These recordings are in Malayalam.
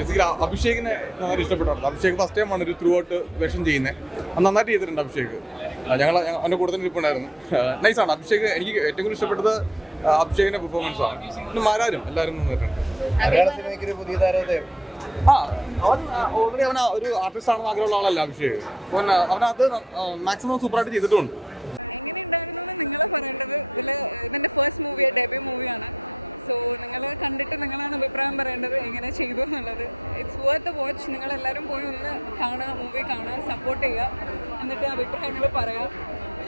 ബേസിക്കലി അഭിഷേകിനെ നന്നായിട്ട് ഇഷ്ടപ്പെട്ടാണ്. അഭിഷേക് ഫസ്റ്റ് ടൈമാണ് ഒരു ത്രൂ ഔട്ട് വേഷം ചെയ്യുന്നത്. അത് നന്നായിട്ട് ചെയ്തിട്ടുണ്ട് അഭിഷേക്. ഞങ്ങൾ അവൻ്റെ കൂടെ തന്നെ ഇരിപ്പുണ്ടായിരുന്നു. നൈസാണ് അഭിഷേക്. എനിക്ക് ഏറ്റവും കൂടുതൽ ഇഷ്ടപ്പെട്ടത് അഭിഷേകിന്റെ പെർഫോമൻസ് ആണ്. പിന്നെ മാരാരും എല്ലാവരും നന്നായിട്ടുണ്ട്. അവൻ ഓൾറെഡി അവൻ ഒരു ആർട്ടിസ്റ്റ് ആണെന്ന് ആഗ്രഹമുള്ള ആളല്ല അഭിഷേക്. അവനത് മാക്സിമം സൂപ്പറായിട്ട് ചെയ്തിട്ടുണ്ട്. എങ്ങനെയുണ്ടായിരുന്നു എന്ന് നിങ്ങൾ പറയേണ്ടത്. ഇതെൻ്റെ ഫസ്റ്റ് മൂവിയാണ്, ഡെബ്യൂ മൂവിയാണ്. സോ നിങ്ങൾ കണ്ടിട്ട് നിങ്ങളാണ് അഭിപ്രായം പറയേണ്ടത് എങ്ങനെ ചെയ്തു എന്നുള്ളത്. It's worth watch. നിങ്ങളെല്ലാവരും പോയി ഒന്ന് കാണുക, മൂവി കാണുക, സപ്പോർട്ട് ചെയ്യുക, എന്നിട്ട് അഭിപ്രായങ്ങൾ പറയുക.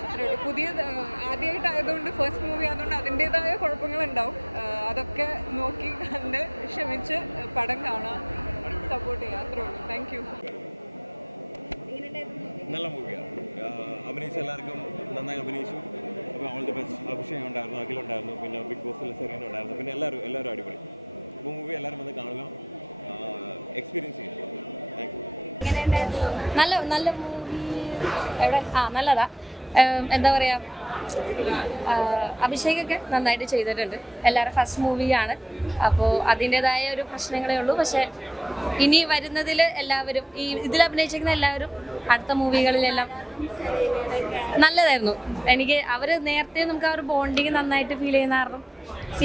അത്രയുള്ളൂ. ആദ്യമായിട്ടായതുകൊണ്ട് ഫസ്റ്റ് മൂവി ആയതുകൊണ്ട് അതിൻ്റേതായ കുഴപ്പങ്ങളുണ്ടാവും. അതൊക്കെ നോക്കി കണ്ട് ക്ഷമിച്ച് പടം കാണുക, സപ്പോർട്ട് ചെയ്യുക. അത്രേ ഉള്ളൂ. Thank you. നല്ല മൂവിയാണ്. അഭിനയിച്ച എല്ലാവർക്കും നന്നായി അഭിനയിച്ചു. അപ്പോൾ ഓൾ ദി ബെസ്റ്റ്. അഭിഷേകം ഉണ്ടായിരുന്നു, അഖിലുണ്ടായിരുന്നു, പിന്നെ ബിഗ് ബോസിൽ സെറീന ഉണ്ടായിരുന്നു, പിന്നെ എല്ലാവരും അടിപൊളി. അപ്പോൾ മൂവി എല്ലാവരും വന്ന് കാണുക, എക്സ്പീരിയൻസ് ചെയ്യുക. Thank you. നല്ല മൂവി. എവിടെ നല്ലതാ. എന്താ പറയുക, അഭിഷേകൊക്കെ നന്നായിട്ട് ചെയ്തിട്ടുണ്ട്. എല്ലാവരും ഫസ്റ്റ് മൂവിയാണ്, അപ്പോൾ അതിൻ്റെതായ ഒരു പ്രശ്നങ്ങളേ ഉള്ളൂ. പക്ഷേ ഇനി വരുന്നതിൽ എല്ലാവരും ഇതിൽ അഭിനയിച്ചിരിക്കുന്ന എല്ലാവരും അടുത്ത മൂവികളിലെല്ലാം നല്ലതായിരുന്നു. എനിക്ക് അവർ നേരത്തെ നമുക്ക് ആ ഒരു ബോണ്ടിങ് നന്നായിട്ട് ഫീൽ ചെയ്യുന്ന കാരണം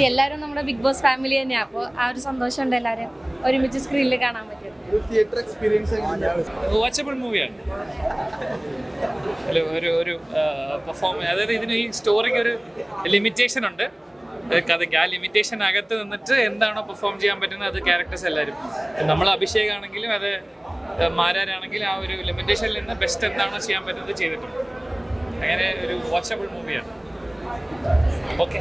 എല്ലാവരും നമ്മുടെ ബിഗ് ബോസ് ഫാമിലി തന്നെയാണ്. അപ്പോൾ ആ ഒരു സന്തോഷമുണ്ട് എല്ലാവരും ഒരുമിച്ച് സ്ക്രീനിൽ കാണാൻ പറ്റും. വാച്ചബിൾ മൂവിയാണ്. ഒരു പെർഫോമൻസ്, അതായത് ഇതിന് ഈ സ്റ്റോറിക്ക് ഒരു ലിമിറ്റേഷൻ ഉണ്ട് കഥയ്ക്ക്. ആ ലിമിറ്റേഷൻ അകത്ത് നിന്നിട്ട് എന്താണോ പെർഫോം ചെയ്യാൻ പറ്റുന്നത് അത് ക്യാരക്ടേഴ്സ് എല്ലാവരും, നമ്മൾ അഭിഷേകാണെങ്കിലും അത് മാരാരാണെങ്കിലും ആ ഒരു ലിമിറ്റേഷനിൽ നിന്ന് ബെസ്റ്റ് എന്താണോ ചെയ്യാൻ പറ്റുന്നത് ചെയ്തിട്ടുണ്ട്. അങ്ങനെ ഒരു വാച്ചബിൾ മൂവിയാണ്. ഓക്കെ.